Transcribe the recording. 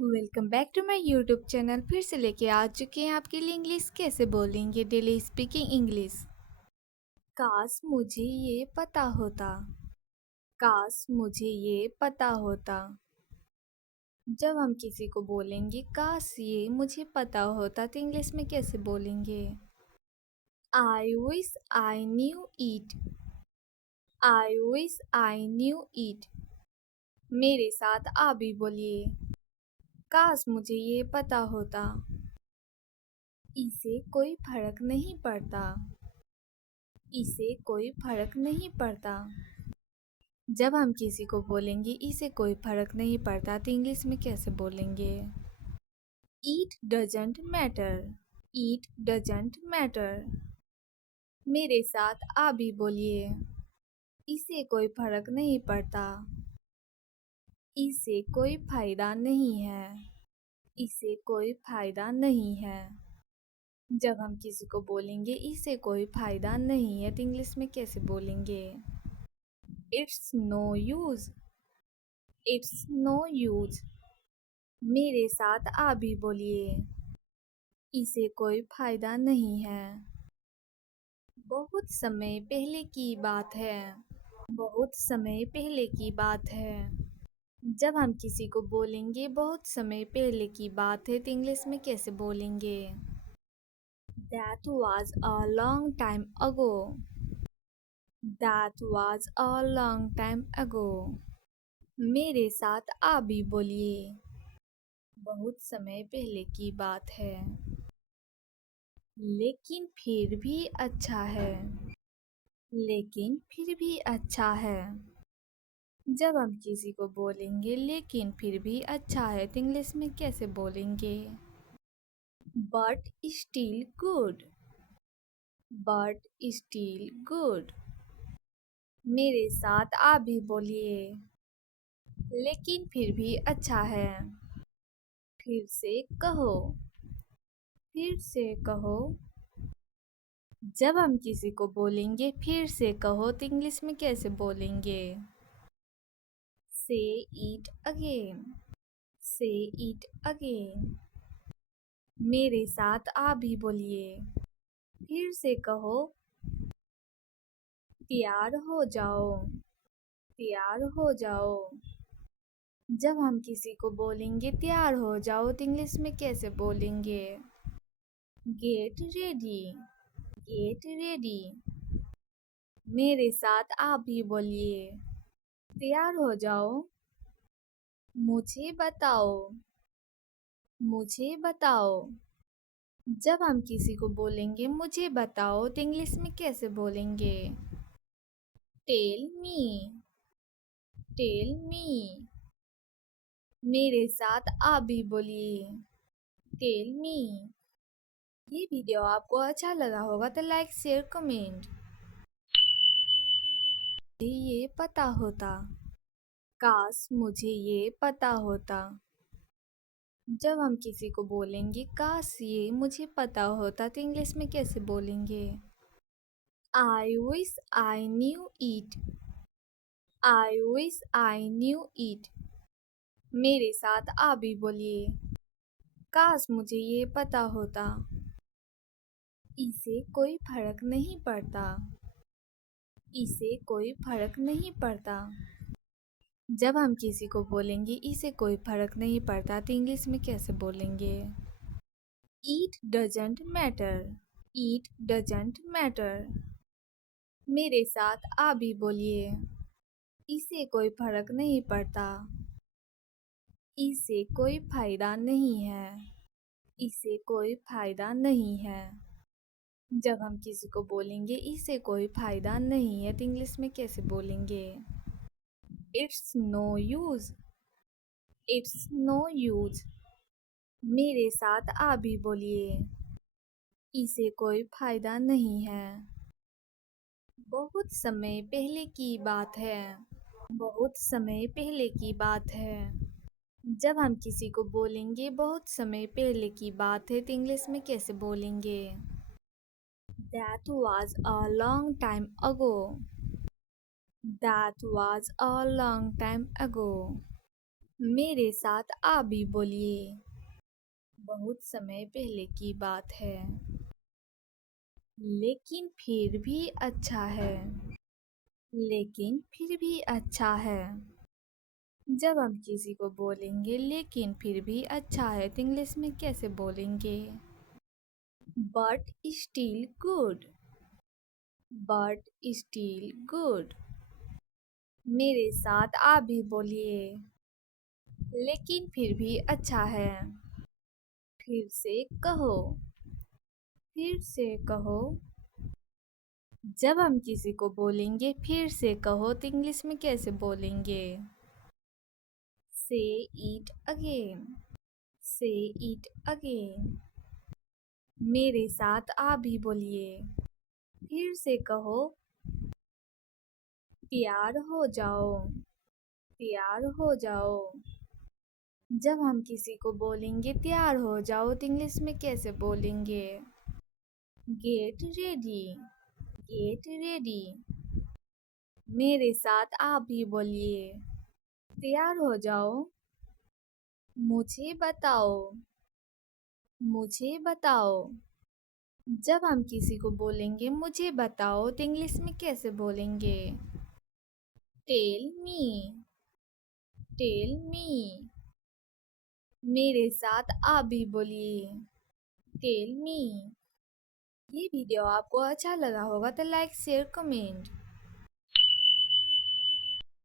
Welcome back to my YouTube channel. फिर से लेके आ चुके हैं आपके लिए इंग्लिश कैसे बोलेंगे डेली स्पीकिंग इंग्लिश। काश मुझे ये पता होता। काश मुझे ये पता होता। जब हम किसी को बोलेंगे काश ये मुझे पता होता तो इंग्लिश में कैसे बोलेंगे? I wish I knew it. I wish I knew it. मेरे साथ आप भी बोलिए, काश मुझे ये पता होता। इसे कोई फर्क नहीं पड़ता। इसे कोई फर्क नहीं पड़ता। जब हम किसी को बोलेंगे इसे कोई फर्क नहीं पड़ता तो इंग्लिश में कैसे बोलेंगे? It doesn't matter. It doesn't matter. मेरे साथ आप भी बोलिए, इसे कोई फर्क नहीं पड़ता। इसे कोई फायदा नहीं है। इसे कोई फायदा नहीं है। जब हम किसी को बोलेंगे इसे कोई फायदा नहीं है तो इंग्लिश में कैसे बोलेंगे? It's no use. It's no use. मेरे साथ आप भी बोलिए, इसे कोई फायदा नहीं है। बहुत समय पहले की बात है। बहुत समय पहले की बात है। जब हम किसी को बोलेंगे बहुत समय पहले की बात है तो इंग्लिश में कैसे बोलेंगे? That was a long time ago. That was a long time ago. मेरे साथ आप भी बोलिए, बहुत समय पहले की बात है। लेकिन फिर भी अच्छा है। लेकिन फिर भी अच्छा है। जब हम किसी को बोलेंगे लेकिन फिर भी अच्छा है तो इंग्लिश में कैसे बोलेंगे? But still good. But still good. मेरे साथ आप भी बोलिए, लेकिन फिर भी अच्छा है। फिर से कहो। फिर से कहो। जब हम किसी को बोलेंगे फिर से कहो तो इंग्लिश में कैसे बोलेंगे? से इट अगेन। से इट अगेन। मेरे साथ आप भी बोलिए, फिर से कहो। तैयार हो जाओ। तैयार हो जाओ। जब हम किसी को बोलेंगे तैयार हो जाओ तो इंग्लिश में कैसे बोलेंगे? Get ready. Get ready. मेरे साथ आप भी बोलिए, तैयार हो जाओ। मुझे बताओ। मुझे बताओ। जब हम किसी को बोलेंगे मुझे बताओ तो इंग्लिश में कैसे बोलेंगे? Tell me. Tell me. मेरे साथ आप भी बोलिए, टेल मी। ये वीडियो आपको अच्छा लगा होगा तो लाइक शेयर कमेंट। ये पता होता। काश मुझे ये पता होता। जब हम किसी को बोलेंगे काश ये मुझे पता होता तो इंग्लिश में कैसे बोलेंगे? I wish I knew it. I wish I knew it. मेरे साथ आप भी बोलिए, काश मुझे ये पता होता। इसे कोई फर्क नहीं पड़ता। इसे कोई फर्क नहीं पड़ता। जब हम किसी को बोलेंगे इसे कोई फर्क नहीं पड़ता तो इंग्लिश में कैसे बोलेंगे? It doesn't matter. It doesn't matter. मेरे साथ आप भी बोलिए, इसे कोई फर्क नहीं पड़ता। इसे कोई फायदा नहीं है। इसे कोई फायदा नहीं है। जब हम किसी को बोलेंगे इसे कोई फायदा नहीं है तो इंग्लिश में कैसे बोलेंगे? It's no use. It's no use. मेरे साथ आप भी बोलिए, इसे कोई फायदा नहीं है। बहुत समय पहले की बात है। बहुत समय पहले की बात है। जब हम किसी को बोलेंगे बहुत समय पहले की बात है तो इंग्लिश में कैसे बोलेंगे? That was a long time ago. That was a long time ago. मेरे साथ आप भी बोलिए। बहुत समय पहले की बात है, लेकिन फिर भी अच्छा है। लेकिन फिर भी अच्छा है। जब हम किसी को बोलेंगे लेकिन फिर भी अच्छा है तो इंग्लिश में कैसे बोलेंगे? But still good. But still good. मेरे साथ आप भी बोलिए। लेकिन फिर भी अच्छा है। फिर से कहो। फिर से कहो। जब हम किसी को बोलेंगे फिर से कहो तो इंग्लिश में कैसे बोलेंगे? से इट अगेन। से इट अगेन। मेरे साथ आप भी बोलिए। फिर से कहो। तैयार हो जाओ। तैयार हो जाओ। जब हम किसी को बोलेंगे तैयार हो जाओ तो इंग्लिश में कैसे बोलेंगे? Get ready. Get ready. मेरे साथ आप भी बोलिए। तैयार हो जाओ। मुझे बताओ। मुझे बताओ। जब हम किसी को बोलेंगे मुझे बताओ तो इंग्लिश में कैसे बोलेंगे? Tell me. Tell me. मेरे साथ आप भी बोलिए। Tell me. ये वीडियो आपको अच्छा लगा होगा तो लाइक शेयर कमेंट